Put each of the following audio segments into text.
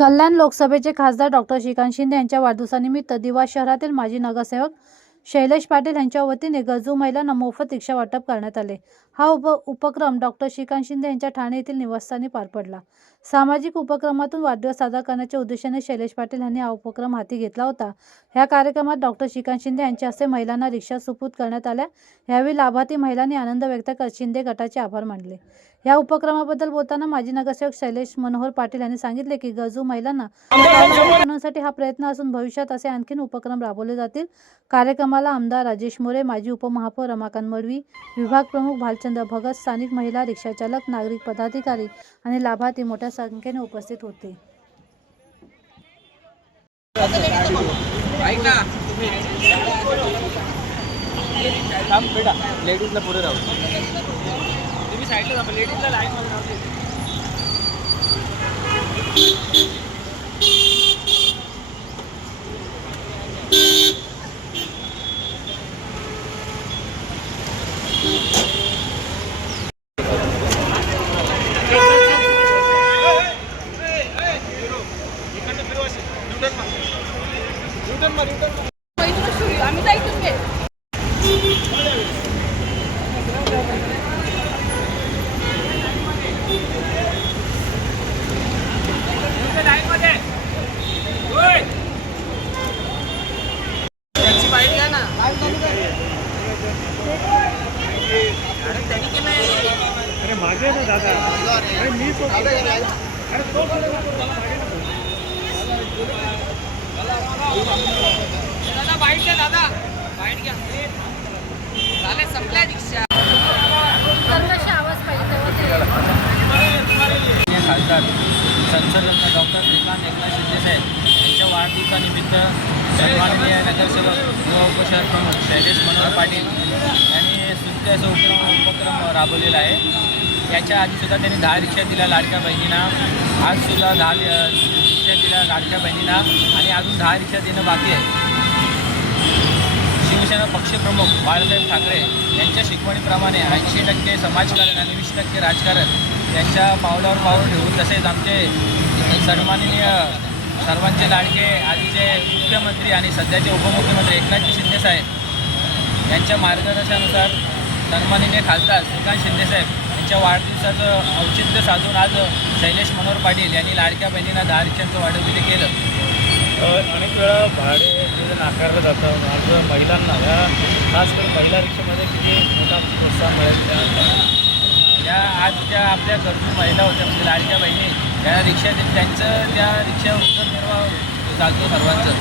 कल्याण लोकसभेचे खासदार डॉक्टर श्रीकांत शिंदे यांच्या वाढदिवसानिमित्त दिवा शहरातील माजी नगरसेवक शैलेश पाटील यांच्या वतीने गरजू महिलांना मोफत रिक्षा वाटप करण्यात आले। हा उपक्रम डॉक्टर श्रीकांत शिंदे यांच्या ठाणे येथील निवासस्थानी पार पडला। सामाजिक उपक्रमातून वाढदिवस साजरा करण्याच्या उद्देशाने शैलेश पाटील यांनी हा उपक्रम हाती घेतला होता। या कार्यक्रमात डॉक्टर श्रीकांत शिंदे यांच्या हस्ते महिलांना रिक्षा सुपूर्द करण्यात आल्या। यावेळी लाभार्थी महिलांनी आनंद व्यक्त करत शिंदे गटाचे आभार मानले। या उपक्रमाबद्दल बोलताना माजी नगरसेवक शैलेश मनोहर पाटील यांनी सांगितले की गरजू महिलांना स्वावलंबी बनवण्यासाठी हा प्रयत्न असून भविष्यात असे आणखीन उपक्रम राबवले जातील। कार्यक्रमाला आमदार राजेश मोरे, माजी उपमहापौर रमाकांत मडवी, विभाग प्रमुख भालचंद्र भगत, स्थानिक महिला रिक्षा चालक, नागरिक पदाधिकारी आणि लाभार्थी मोठ्या संख्येने उपस्थित होते। लेडीजला पुढे राहू, तुम्ही साईडला जा, लेडीजला लाईन मध्ये राहू दे। आम्ही जायचं घे बाईट घ्या ना, अरे मागे ना दादा, अरे मी दादा बाईट घ्या, दादा बाईट घ्या, झाले संपल्या रिक्षा। खासदार संसदरत्न डॉक्टर श्रीकांत एकनाथ शिंदे साहेब यांच्या वाढदिवसानिमित्त सन्माननीय नगरसेवक व उपशहर प्रमुख शैलेश मनोहर पाटील यांनी सुद्धा असं उपक्रम राबवलेला आहे। याच्या आधीसुद्धा त्यांनी 10 रिक्षा दिल्या लाडक्या बहिणींना, आजसुद्धा 10 रिक्षा दिल्या लाडक्या बहिणींना आणि अजून 10 रिक्षा देणं बाकी आहे। शिवसेना पक्षप्रमुख बाळासाहेब ठाकरे यांच्या शिकवणीप्रमाणे 80% समाजकारण आणि 20% राजकारण यांच्या पावलावर पाऊल ठेवून, तसेच आमचे सन्माननीय सर्वांचे लाडके आधीचे मुख्यमंत्री आणि सध्याचे उपमुख्यमंत्री एकनाथ शिंदे साहेब यांच्या मार्गदर्शनानुसार सन्माननीय खासदार श्रीकांत शिंदे साहेब यांच्या वाढदिवसाचं औचित्य साधून आज शैलेश मनोहर पाटील यांनी लाडक्या बहिणींना 10 रिक्षांचं वाटप इथे केलं। अनेक वेळा भाडे जे नाकारलं जातं, आज महिलांना या खास करून महिला रिक्षामध्ये किती मोठा प्रोत्साहन मिळेल। त्या आज ज्या आपल्या गरजू महिला होत्या, म्हणजे लाडक्या बहिणी, त्या रिक्षा त्यांचं त्या रिक्षा उदरनिर्वाह चालतो सर्वांचं।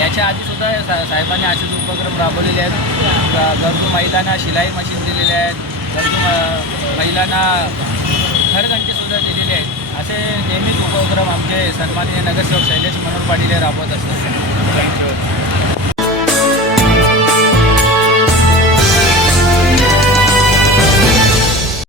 याच्या आधीसुद्धा साहेबांनी असेच उपक्रम राबवलेले आहेत। गरजू महिलांना शिलाई मशीन दिलेले आहेत, गरजू महिलांना घरघंटीसुद्धा दिलेले आहेत। असे नेहमीच उपक्रम आमचे सन्माननीय नगरसेवक शैलेश मनोहर पाटील राबवत असतात। थँक्यू।